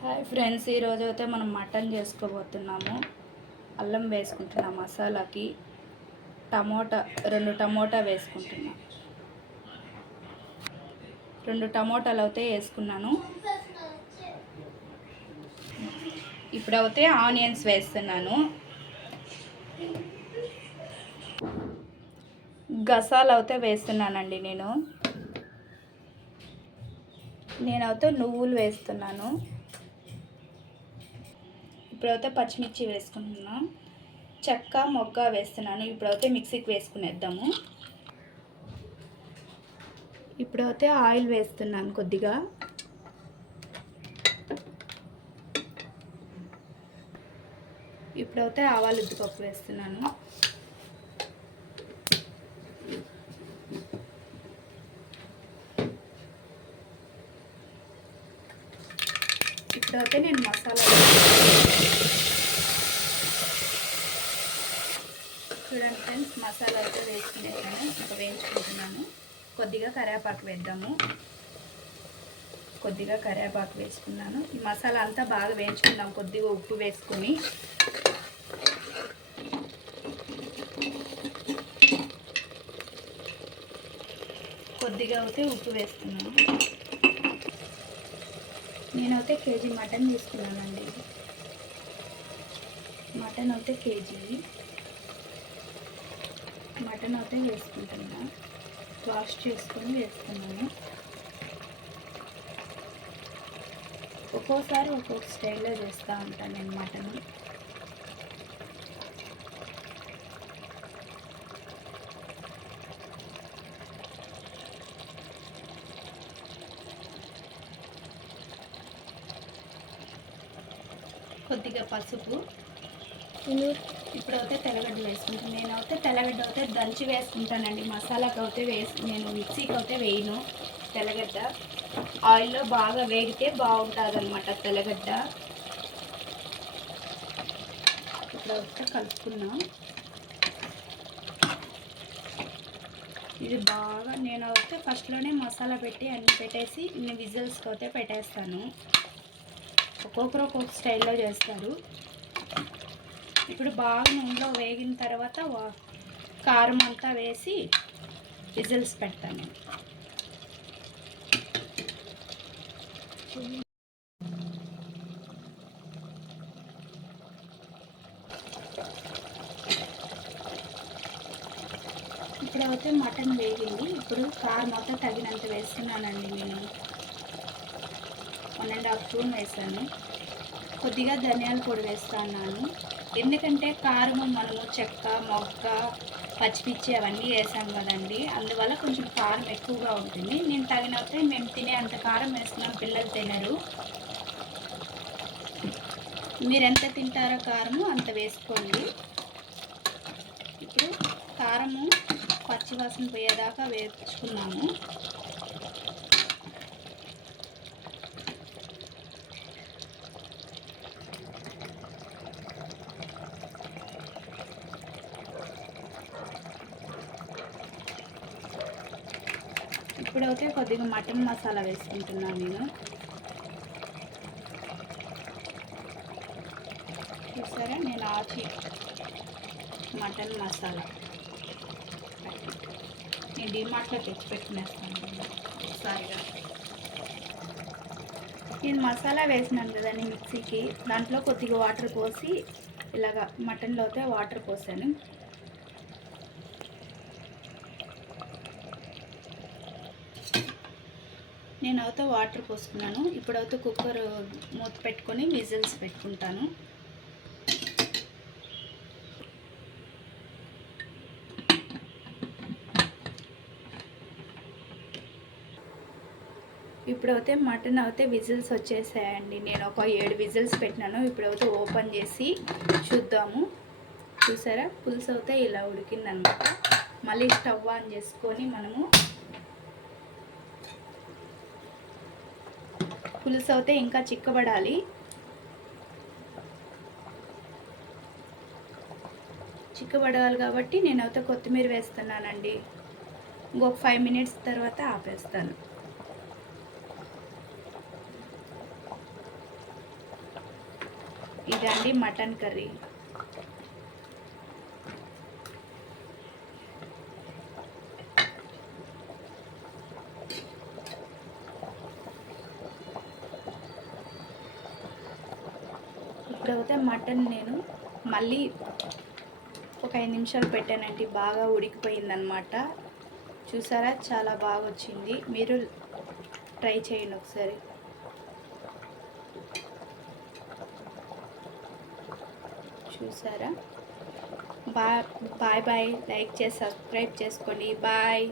Hi friends, ఈరోజు అయితే మనం మటన్ చేసుకోబోతున్నాము. అల్లం వేసుకుంటున్నాం మసాలాకి. రెండు టమోటా వేసుకుంటున్నా. 2 టమోటాలు అయితే వేసుకున్నాను. ఇప్పుడైతే ఆనియన్స్ వేస్తున్నాను. గసాలు అయితే వేస్తున్నానండి. నేనైతే నువ్వులు వేస్తున్నాను. ఇప్పుడైతే పచ్చిమిర్చి వేసుకుంటున్నాం. చెక్క మొగ్గ వేస్తున్నాను. ఇప్పుడైతే మిక్సీకి వేసుకునేద్దాము. ఇప్పుడైతే ఆయిల్ వేస్తున్నాను కొద్దిగా. ఇప్పుడైతే ఆవాలు ఉద్దిపప్పు వేస్తున్నాను. ఇప్పుడైతే నేను మసాలా చూడండి ఫ్రెండ్స్, మసాలా అయితే వేసుకునేసాను. ఇంకా వేయించుకుంటున్నాను. కొద్దిగా కరివేపాకు వేద్దాము. కొద్దిగా కరివేపాకు వేసుకున్నాను. ఈ మసాలా అంతా బాగా వేయించుకుందాం. కొద్దిగా ఉప్పు వేసుకొని కొద్దిగా అయితే ఉప్పు వేస్తున్నాను. నేనైతే కేజీ మటన్ తీసుకున్నానండి. మటన్ అయితే కేజీ మటన్ అయితే వేసుకుంటున్నా. వాష్ చేసుకొని వేస్తున్నాను. ఒక్కోసారి ఒక్కొక్క స్టైల్లో చేస్తూ ఉంటాను నేను మటన్. కొద్దిగా పసుపు. ఇప్పుడైతే తెల్లగడ్డ వేసుకుంటాను. నేనైతే తెల్లగడ్డ అయితే దంచి వేసుకుంటానండి. మసాలాకి అయితే నేను మిక్సీకి అయితే వేయను. తెల్లగడ్డ ఆయిల్లో బాగా వేగితే బాగుంటుంది అన్నమాట తెల్లగడ్డ. ఇప్పుడైతే కలుపుకున్నాం. ఇది బాగా నేనైతే ఫస్ట్లోనే మసాలా పెట్టి అన్నీ పెట్టేసి విజిల్స్కి అయితే పెట్టేస్తాను. ఒక్కొక్కరు ఒక్కొక్క స్టైల్లో చేస్తారు. ఇప్పుడు బాగా నూనెలో వేగిన తర్వాత కారం అంతా వేసి విజిల్స్ పెడతాను. ఇప్పుడైతే మటన్ వేగింది. ఇప్పుడు కారం మొత్తం తగినంత వేస్తున్నానండి. నేను 1.5 స్పూన్ వేసాను. కొద్దిగా ధనియాల పొడి వేస్తున్నాను. ఎందుకంటే కారం మనము చెక్క మొగ్గ పచ్చిమిర్చి అవన్నీ వేసాం కదండి, అందువల్ల కొంచెం కారం ఎక్కువగా ఉంటుంది. నేను తగినట్టే మేము తినే అంత కారం వేస్తున్నాం. పిల్లలు తినరు. మీరు ఎంత తింటారో కారము అంత వేసుకోండి. ఇప్పుడు కారము పచ్చివాసన పోయేదాకా వేయించుకున్నాము. ఇప్పుడైతే కొద్దిగా మటన్ మసాలా వేసుకుంటున్నాను నేను. చూసారా, నేను ఆచి మటన్ మసాలా నేను డిమార్ట్లో తెచ్చిపెట్టుకునేస్తాను ఒకసారిగా. నేను మసాలా వేసినాను కదండి మిక్సీకి, దాంట్లో కొద్దిగా వాటర్ పోసి ఇలాగా మటన్లో అయితే వాటర్ పోసాను. నేనైతే వాటర్ పోసుకున్నాను. ఇప్పుడైతే కుక్కర్ మూత పెట్టుకొని విజిల్స్ పెట్టుకుంటాను. ఇప్పుడైతే మటన్ అయితే విజిల్స్ వచ్చేసాయండి. నేను ఒక 7 విజిల్స్ పెట్టినాను. ఇప్పుడైతే ఓపెన్ చేసి చూద్దాము. చూసారా, పులుసు అయితే ఇలా ఉడికిందనమాట. మళ్ళీ స్టవ్ ఆన్ చేసుకొని మనము పులుసు అయితే ఇంకా చిక్కబడాలి. చిక్కబడాలి కాబట్టి నేనైతే కొత్తిమీర వేస్తున్నానండి. ఇంకొక 5 మినిట్స్ తర్వాత ఆపేస్తాను. ఇదండి మటన్ కర్రీ. ఇప్పుడైతే మటన్ నేను మళ్ళీ ఒక 5 నిమిషాలు పెట్టానండి, బాగా ఉడికిపోయిందనమాట. చూసారా, చాలా బాగా వచ్చింది. మీరు ట్రై చేయండి ఒకసారి. చూసారా. Bye bye. లైక్ చేసి సబ్స్క్రైబ్ చేసుకోండి. బాయ్.